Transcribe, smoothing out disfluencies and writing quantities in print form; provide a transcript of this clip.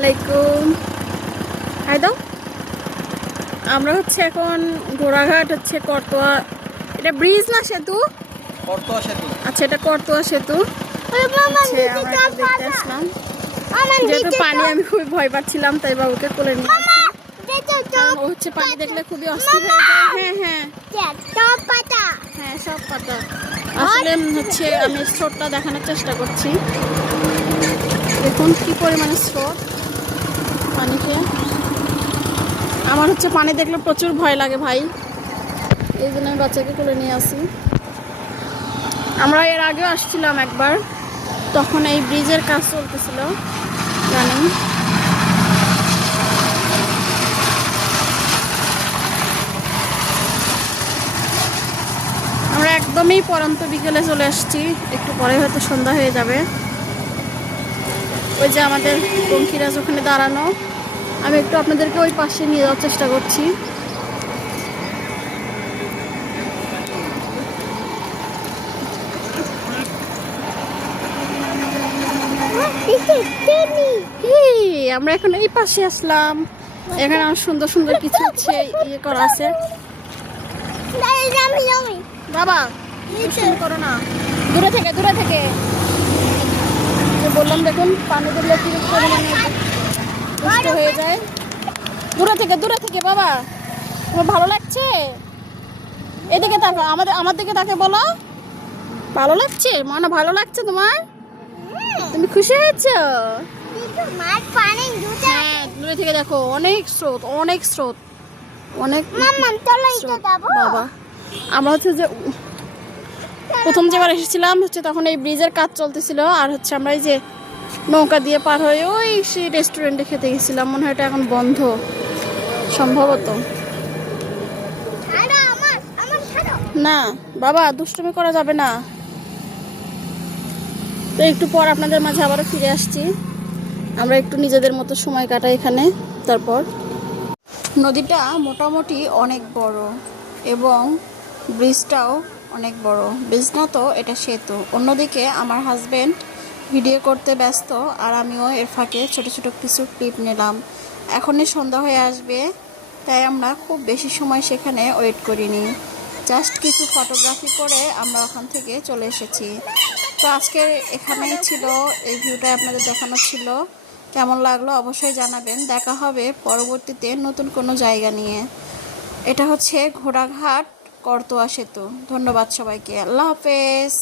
আলাইকুম। হাই দাও। আমরা হচ্ছে এখন ঘোড়াঘাট হচ্ছে করতোয়া, এটা ব্রিজ না সেতু? করতোয়া সেতু। আচ্ছা, এটা করতোয়া সেতু। আমরা দেখতে আসলাম, যেহেতু পানি আমি খুবই ভয় পাচ্ছিলাম তাই বাবুকে কোলে নিয়ে আসছি। ও হচ্ছে পানি দেখলে খুবই অস্থির হয়ে যায়। হ্যাঁ হ্যাঁ হ্যাঁ, সব পাতা। আসলে হচ্ছে আমি স্রোতটা দেখানোর চেষ্টা করছি। দেখুন কি পরিমাণে স্রোত পানিতে। আমার হচ্ছে পানি দেখলে প্রচুর ভয় লাগে ভাই, এই জন্য আমি বাচ্চাকে কোলে নিয়ে আসি। আমরা এর আগেও আসছিলাম একবার, তখন এই ব্রিজের কাজ চলতেছিল জানেন। আমরা একদমই পরন্ত বিকেলে চলে আসছি, একটু পরে হয়তো সন্ধ্যা হয়ে যাবে। ওই যে আমাদের পঙ্খিরাজ ওখানে দাঁড়ানো, আমি একটু আপনাদেরকে ওই পাশে নিয়ে যাওয়ার চেষ্টা করছি। আমরা এখন এই পাশে আসলাম, এখানে সুন্দর সুন্দর কিছু হচ্ছে ইয়ে করা আছে। বাবা করো না, দূরে থেকে দূরে থেকে বললাম। দেখুন পানি দিলে কি নষ্ট হয়ে যায়। দূরে থেকে দূরে থেকে। বাবা তোমার ভালো লাগছে? এদিকে তাকো, আমার দিকে তাকে বলো ভালো লাগছে। মনে ভালো লাগছে তোমার? তুমি খুশি হয়েছো? হ্যাঁ, দূরে থেকে দেখো, অনেক স্রোত অনেক স্রোত অনেক। বাবা আমরা হচ্ছে যে প্রথম যেবার এসেছিলাম হচ্ছে তখন এই ব্রিজের কাজ চলতেছিল, আর হচ্ছে আমরা এই যে নৌকা দিয়ে পার হয়ে ওই সেই রেস্টুরেন্টে খেতে গেছিলাম। মনে হয় এটা এখন বন্ধ সম্ভবত। না বাবা, দুষ্টুমি করা যাবে না। তো একটু পর আপনাদের মাঝে আবারও ফিরে আসছি। আমরা একটু নিজেদের মতো সময় কাটাই এখানে। তারপর নদীটা মোটামুটি অনেক বড় এবং ব্রিজটাও অনেক বড়। ব্রিজ না তো, এটা সেতু। অন্যদিকে আমার হাজবেন্ড ভিডিও করতে ব্যস্ত, আর আমিও এর ফাঁকে ছোট ছোট কিছু ক্লিপ নিলাম। এখনই সন্ধ্যা হয়ে আসবে, তাই আমরা খুব বেশি সময় সেখানে ওয়েট করিনি, জাস্ট কিছু ফটোগ্রাফি করে আমরা ওখান থেকে চলে এসেছি। তো আজকের এখানেই ছিল, এই ভিউটা আপনাদের দেখানো ছিল। কেমন লাগলো অবশ্যই জানাবেন। দেখা হবে পরবর্তীতে নতুন কোনো জায়গা নিয়ে। এটা হচ্ছে ঘোড়াঘাট করতোয়া সেতু। ধন্যবাদ সবাইকে, আল্লাহ হাফেজ।